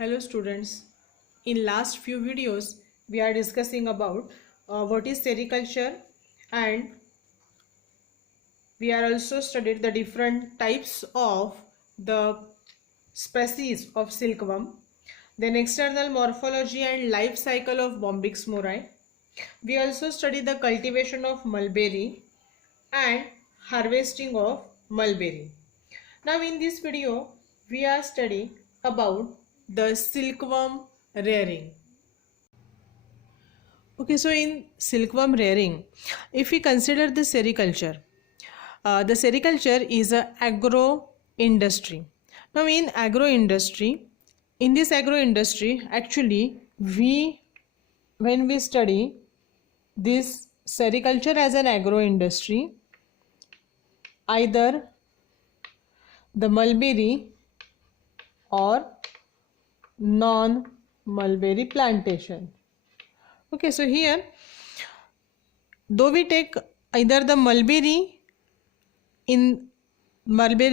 Hello students, in last few videos we are discussing about what is sericulture, and we are also studied the different types of the species of silkworm, then external morphology and life cycle of Bombyx mori. We also study the cultivation of mulberry and harvesting of mulberry. Now in this video we are studying about the silkworm rearing. Okay, so in silkworm rearing, if we consider the sericulture is a agro industry. Now in this agro industry, actually when we study this sericulture as an agro industry, either the mulberry or non-mulberry plantation. Okay, so here, though we take either the mulberry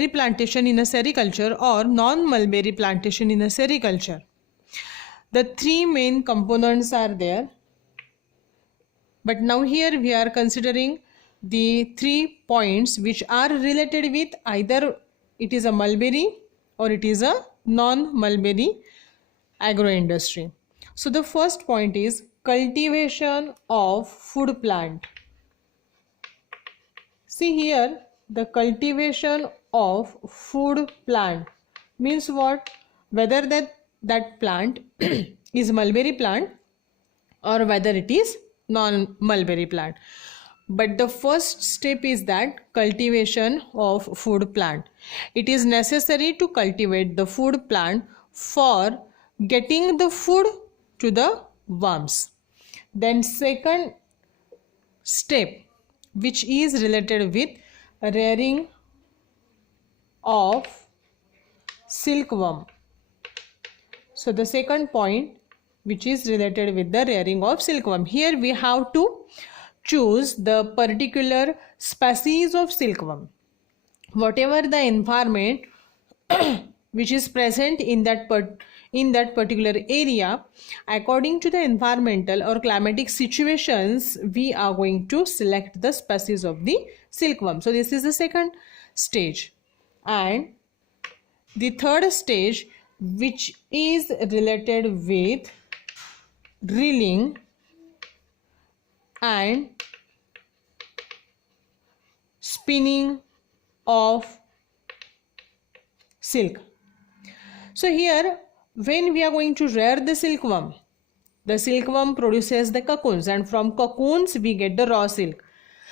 plantation in a sericulture or non-mulberry plantation in a sericulture, the three main components are there. But now here we are considering the 3 points which are related with either it is a mulberry or it is a non-mulberry agro industry. So the first point is cultivation of food plant. See here, the cultivation of food plant means what? Whether that plant is mulberry plant or whether it is non-mulberry plant. But the first step is that cultivation of food plant. It is necessary to cultivate the food plant for getting the food to the worms. Then second step, which is related with rearing of silkworm. So the second point, which is related with the rearing of silkworm. Here we have to choose the particular species of silkworm. Whatever the environment which is present in that particular area, according to the environmental or climatic situations, we are going to select the species of the silkworm. So this is the second stage. And the third stage, which is related with reeling and spinning of silk. So here, when we are going to rear the silkworm produces the cocoons, and from cocoons we get the raw silk.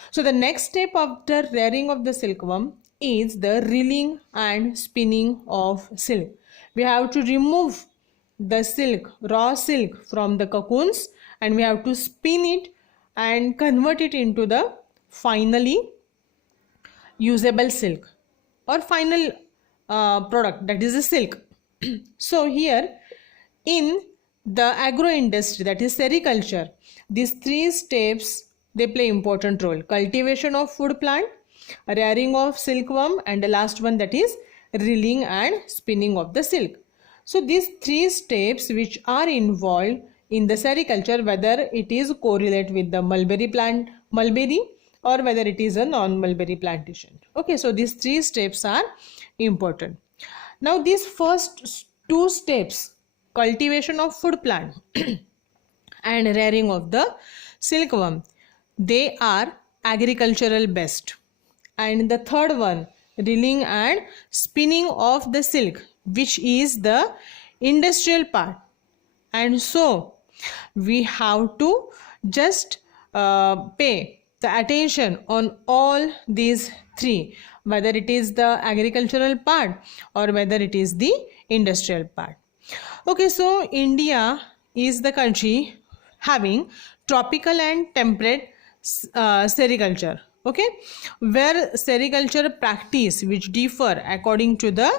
So the next step after rearing of the silkworm is the reeling and spinning of silk. We have to remove the silk, raw silk, from the cocoons, and we have to spin it and convert it into the finally usable silk or final product, that is the silk. So here in the agro industry, that is sericulture, these 3 steps, they play important role: cultivation of food plant, rearing of silkworm, and the last one, that is reeling and spinning of the silk. So these 3 steps which are involved in the sericulture, whether it is correlate with the mulberry or whether it is a non-mulberry plantation. Okay, so these 3 steps are important. Now these first 2 steps, cultivation of food plant and rearing of the silkworm, they are agricultural based. And the third one, reeling and spinning of the silk, which is the industrial part. And so we have to just pay the attention on all these 3, whether it is the agricultural part or whether it is the industrial part. Okay, so India is the country having tropical and temperate sericulture. Okay, where sericulture practice which differ according to the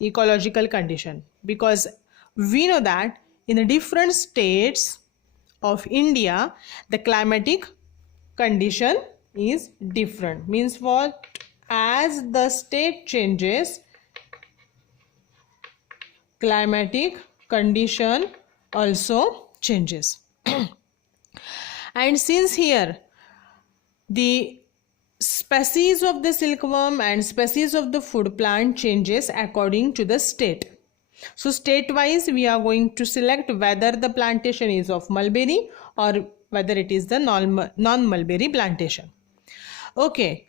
ecological condition, because we know that in the different states of India the climatic condition is different. Means what? As the state changes, climatic condition also changes. And since here the species of the silkworm and species of the food plant changes according to the state. So state wise we are going to select whether the plantation is of mulberry or whether it is the non-mulberry plantation. Okay,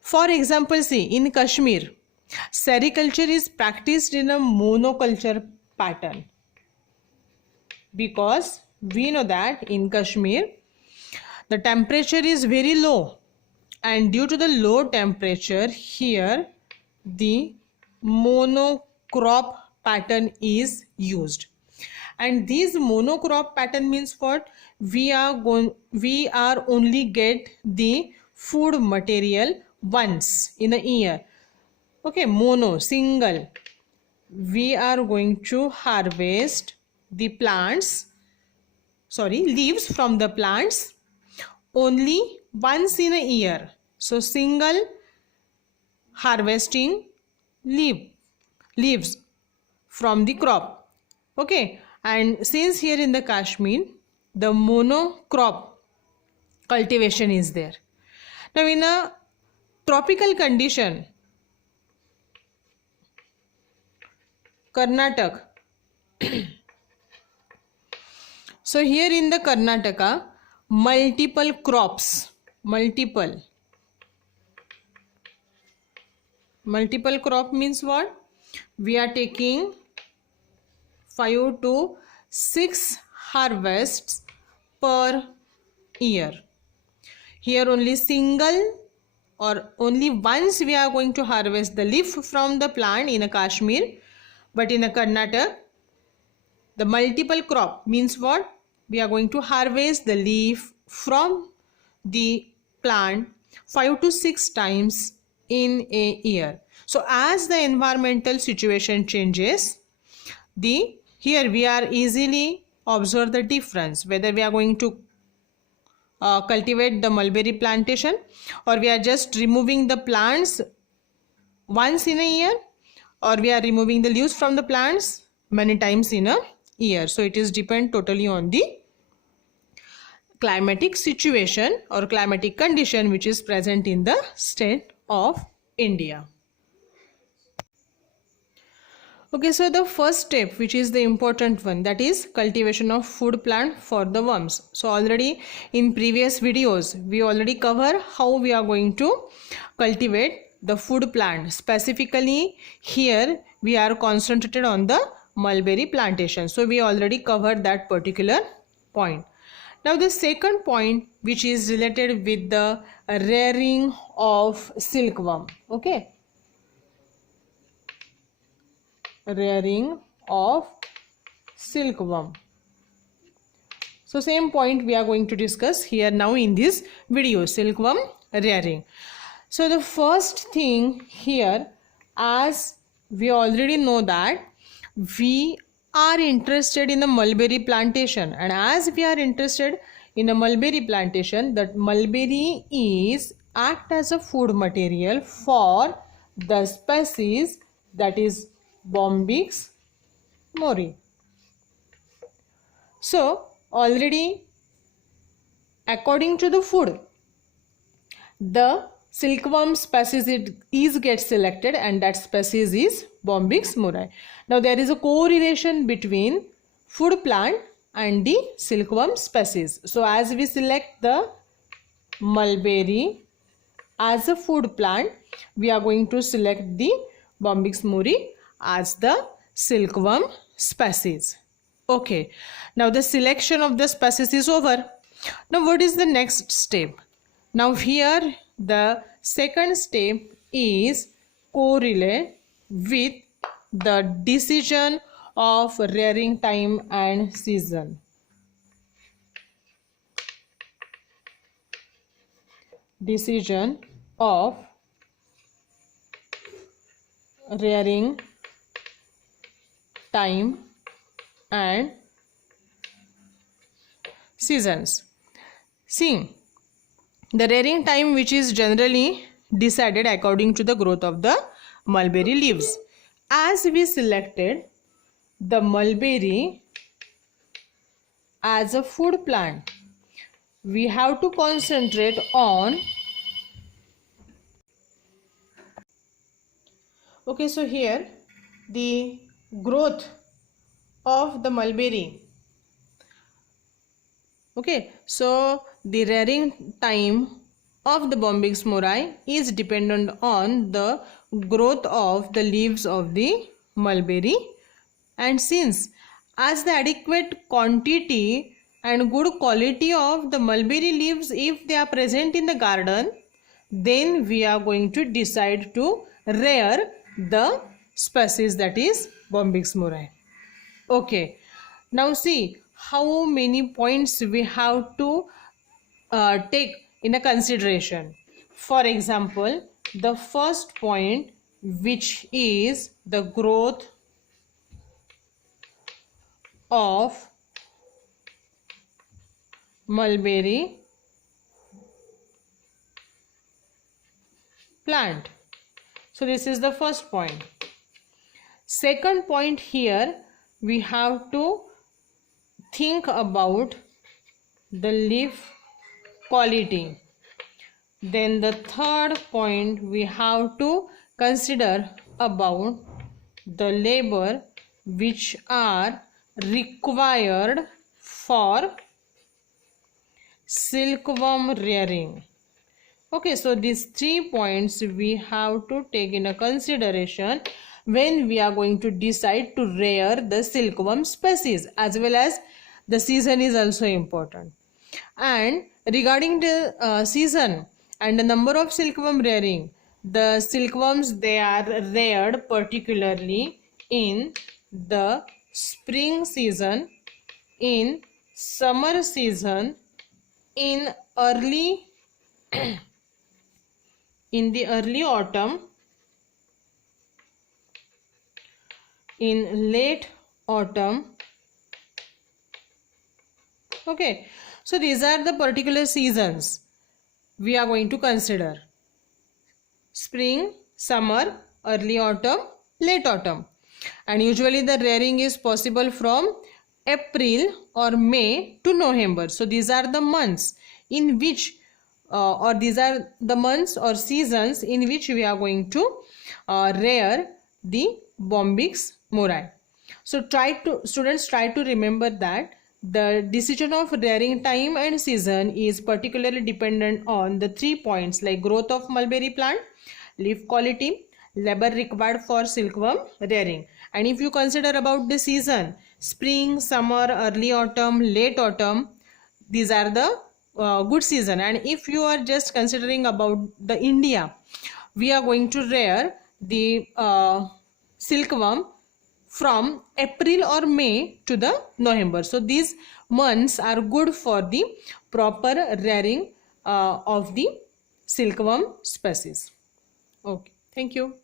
for example, see in Kashmir, sericulture is practiced in a monoculture pattern, because we know that in Kashmir the temperature is very low, and due to the low temperature here the monocrop pattern is used. And this monocrop pattern means what? We are only get the food material once in a year. Okay, mono, single. We are going to harvest the leaves from the plants only once in a year. So single harvesting leaves from the crop. Okay, and since here in the Kashmir the monocrop cultivation is there. Now in a tropical condition, Karnataka, so here in the Karnataka multiple crops, multiple crop means what? We are taking 5 to 6 harvests per year. Here only single or only once we are going to harvest the leaf from the plant in a Kashmir, but in a Karnataka the multiple crop means what? We are going to harvest the leaf from the plant 5 to 6 times in a year. So as the environmental situation changes, here we are easily observe the difference whether we are going to cultivate the mulberry plantation or we are just removing the plants once in a year, or we are removing the leaves from the plants many times in a year. So it is depend totally on the climatic situation or climatic condition which is present in the state of India. Okay, so the first step, which is the important one, that is cultivation of food plant for the worms. So already in previous videos we already cover how we are going to cultivate the food plant. Specifically here we are concentrated on the mulberry plantation. So we already covered that particular point. Now the second point, which is related with the rearing of silkworm. Okay, rearing of silkworm. So same point we are going to discuss here now in this video, silkworm rearing. So the first thing here, as we already know that we are interested in the mulberry plantation, and as we are interested in a mulberry plantation, that mulberry is act as a food material for the species that is Bombyx mori. So already according to the food, the silkworm species is get selected, and that species is Bombyx mori. Now there is a correlation between food plant and the silkworm species. So as we select the mulberry as a food plant, we are going to select the Bombyx mori as the silkworm species. Okay, now the selection of the species is over. Now what is the next step? Now here the second step is correlate with the decision of rearing time and season. Decision of rearing time and seasons. See, the rearing time, which is generally decided according to the growth of the mulberry leaves. As we selected the mulberry as a food plant, we have to concentrate on. Okay, so here the growth of the mulberry. Okay, so the rearing time of the Bombyx mori is dependent on the growth of the leaves of the mulberry, and since as the adequate quantity and good quality of the mulberry leaves, if they are present in the garden, then we are going to decide to rear the species, that is Bombyx mori. Okay, now see how many points we have to take in a consideration. For example, the first point, which is the growth of mulberry plant. So this is the first point. Second point, here we have to think about the leaf quality. Then the third point, we have to consider about the labor which are required for silkworm rearing. Okay, so these 3 points we have to take in a consideration when we are going to decide to rear the silkworm species, as well as the season is also important. And regarding the season and the number of silkworm rearing, the silkworms, they are reared particularly in the spring season, in summer season, in early in the early autumn, in late autumn. Okay, so these are the particular seasons we are going to consider: spring, summer, early autumn, late autumn. And usually the rearing is possible from April or May to November. So these are the months in which these are the months or seasons in which we are going to rear the Bombyx mori. So students try to remember that the decision of rearing time and season is particularly dependent on the 3 points, like growth of mulberry plant, leaf quality, labor required for silkworm rearing. And if you consider about the season, spring, summer, early autumn, late autumn, these are the good season. And if you are just considering about the India, we are going to rear the silkworm from April or May to the November. So these months are good for the proper rearing of the silkworm species. Okay, thank you.